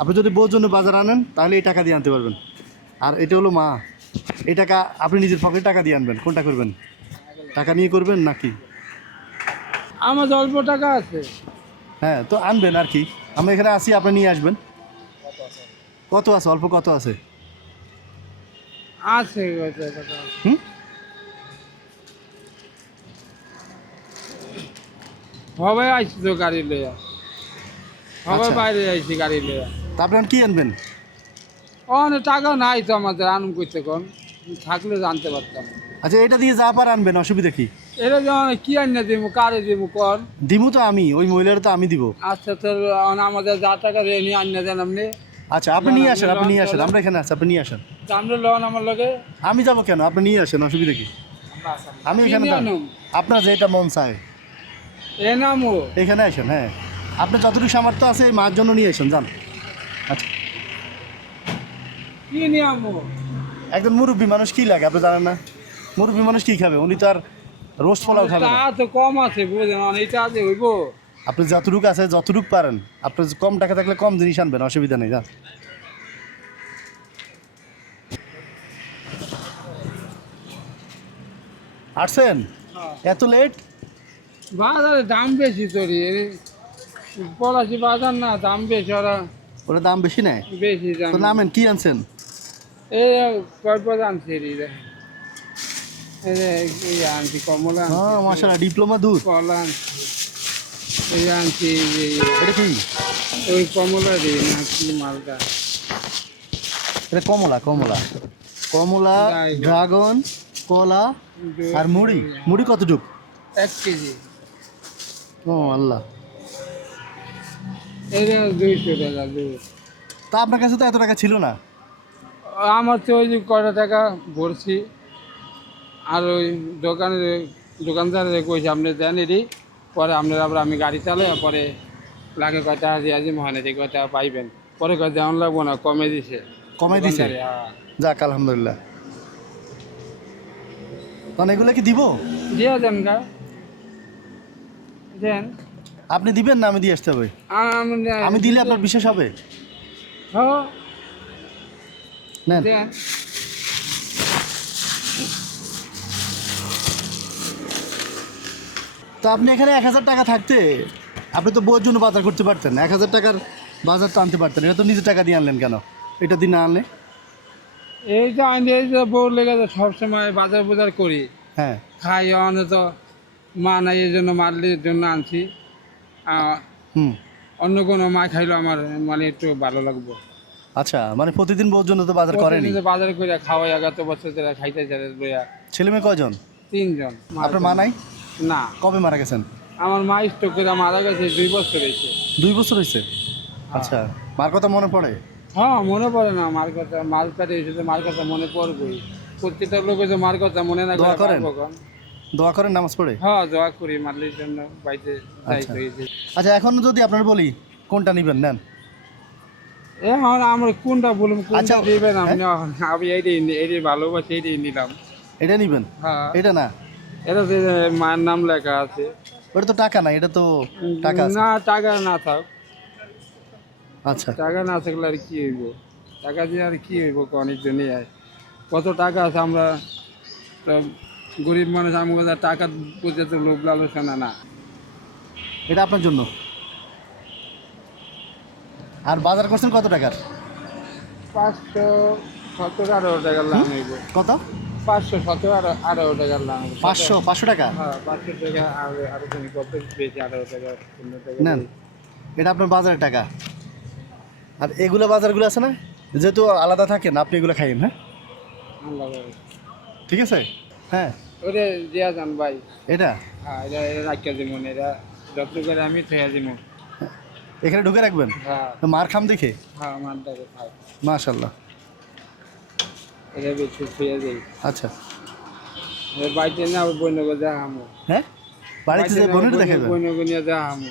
আপনি যদি বউর জন্য বাজার আনেন তাহলে এই টাকা দিয়ে আনতে পারবেন। আর এটা হলো মা, এই টাকা আপনি নিজের পকেটে টাকা দিয়ে আনবেন। কোনটা করবেন? টাকা নিয়ে করবেন নাকি? আমার অল্প টাকা আছে। হ্যাঁ, তো আনবেন আর কি। আমরা এখানে আসি, আপনি নিয়ে আসবেন। কত আছে? অল্প কত আছে? আছে টাকা। হুম। সবাই আইছি তো গাড়ি লইয়া, সবাই আচ্ছা। বাইরে আইছি গাড়ি লইয়া। তা আপনি কি আনবেন? অনেক টাকা নাই তো আমাদের, আনুন করতে কোন থাকলে জানতে পারতাম। আচ্ছা, এটা দিয়ে যা পার আনবেন, অসুবিধা কি? এটা যেমন কি আনিয়ে দিব, কারে দিব কর। দিমু তো আমি, ওই মহিলার তো আমি দিব। আচ্ছা তোর আমাদের যা টাকা রেনি আনিয়ে দেন আপনি। আচ্ছা, আপনি নিয়ে আসেন, আপনি নিয়ে আসেন, আমরা এখানে আছি, আপনি নিয়ে আসেন। আমরা লোন আমার লগে আমি যাবো কেন? আপনি নিয়ে আসেন, অসুবিধা কি? আমি এখানে কিনে দাঁড়ান। আনুম। আপনার যেটা মন চায় এ নামো এখানে আসেন। হ্যাঁ, আপনার যতটুকু সামর্থ্য আছে এই মার জন্য নিয়ে আসেন, যান। আচ্ছা, কি নিয়ে আমো। একজন মুরব্বী মানুষ কি লাগে আপনি জানেন না? মুরব্বী মানুষ কি খাবে? উনি তো আর রোস্ট পোলাও খাবে তা না। তো কম আছে বুঝলেন, এটা আছে হইব। আপনি যতটুকু আছে যতটুকু পারেন, আপনার কম টাকা থাকলে কম জিনিস আনবেন, অসুবিধা নেই, যান। আসছেন? এত লেট? বাজারে দাম বেশি তোর, পলাশি বাজার না, দাম বেশি ওরা, ওরা দাম বেশি নেয়। বেশি দাম। তো নামেন, কি আনছেন? এই কয় পদ আনছি এই আনছি কমলা হ্যাঁ, আনছি, মাশাআল্লাহ, ডিপ্লোমা দুধ। কলা আনছি, এই আনছি এটা কি? ওই কমলা রে না কি মালটা। এটা কমলা, কমলা, কমলা, ড্রাগন, কলা আর মুড়ি। মুড়ি কতটুক? 1 কেজি। ও আল্লাহ। এটা 200 টাকা দুধ। তা আপনার কাছে তো এত টাকা ছিল না। আমার তো ওই যে কয়টা টাকা ভরছি, আর ওই দোকানদারে কইছে আপনি দেন এটি, পরে আপনার আবার আমি গাড়ি চালাই, পরে লাগে কয়টা দিয়ে আজি মহানে যে কয়টা পাইবেন, পরে কয় দেওয়ান লাগবো না, কমে দিছে। কমাই দিছে? দোকানদারে, হ্যাঁ। যাক, আলহামদুলিল্লাহ। কারণ এগুলো কি দিব? দিয়ে দেন গা, দেন। আপনি দিবেন না আমি দিয়ে আসতে হবে? আমি দিলে আপনার বিশেষ হবে? হ্যাঁ নেন। দেন। তো আপনি এখানে 1000 টাকা থাকতে আপনি তো বউয়ের জন্য বাজার করতে পারতেন। 1000 টাকার বাজার তো আনতে পারতেন। এটা তো নিজের টাকা দিয়ে আনলেন কেন? এটা দিয়ে না আনলে? এই যে আমি এই যে বউ লেগে সবসময় বাজার করি, হ্যাঁ। খাই, অনেক মা নাই, এই জন্য মারলির জন্য আনছি। হুম। অন্য কোনো মা খাইলো আমার মানে একটু ভালো লাগবো। আচ্ছা, মানে প্রতিদিন বউর জন্য তো বাজার করেনি? প্রতিদিন যে বাজার করে খাওয়াই, 11 বছর ধরে খাইতে চাই বইয়া। ছেলে মেয়ে কয়জন? 3 জন। আপনার মা নাই? না, কবে মারা গেছেন? আমার মা স্ট্রোক করে মারা গেছে 2 বছর হয়েছে। 2 বছর হয়েছে? আচ্ছা, মার কথা মনে পড়ে? হ্যাঁ, মনে পড়ে না মার কথা, মার পেটে এসেছে, মার কথা মনে পড়বই। প্রত্যেকটা লোক যে মার কথা মনে না করে দোয়া করেন? পারবো কখন? দোয়া করেন, নামাজ পড়ে? হ্যাঁ, দোয়া করি মারলির জন্য, বাড়িতে যাই আচ্ছা। হয়েছে। আচ্ছা, এখন যদি আপনার বলি কোনটা নেবেন, নেন। এখন আমরা কোনটা বলুন, কোনটা আচ্ছা, দিবেন আপনি? আমি এইটাই ভালোবাসি, এইটাই নিলাম। এটা নেবেন? হ্যাঁ, এটা না? এটা মায়ের নাম লেখা আছে। ওটা তো টাকা না, এটা তো টাকা আছে। না, টাকা না থাক, আচ্ছা। টাকা না থাকলে আর কি হইব? টাকা দিয়ে আর কি হইব? অনেক জনই আর কত টাকা আছে, আমরা তো গরিব মানুষ, আমাদের টাকা প্রতি তো লোভ লালসা না। এটা আপনার জন্য। আর বাজার করছেন কত টাকার? 517-18 টাকার লাভ হইব। কত? 517-18 টাকার লাভ। 500 টাকা? হ্যাঁ, 500 টাকা। আরো তুমি কত পেয়েছি? 18 টাকা, 15 টাকা। নেন, এটা আপনার বাজারের টাকা। আর এগুলো বাজারগুলো আছে না, যেহেতু আলাদা থাকেন, আপনি এগুলো খাইয়েন। হ্যাঁ, আল্লাহ ভাই। ঠিক আছে। হ্যাঁ, ওরে দিয়া যান ভাই। এটা হ্যাঁ, এটা রাখিয়া দিব, এটা যত্ন করে আমি থইয়া দিব। এখানে ঢুকে রাখবেন? হ্যাঁ, তো মার খাম দেখে? হ্যাঁ, মানটাকে খাই। মাশাল্লাহ। এটা বেশি থইয়া যাই। আচ্ছা। বাড়িতে না বইনগো যা আমো। হ্যাঁ, বাড়িতে যে বোনের দেখাবেন? বইনগো নিয়ে যা আমো।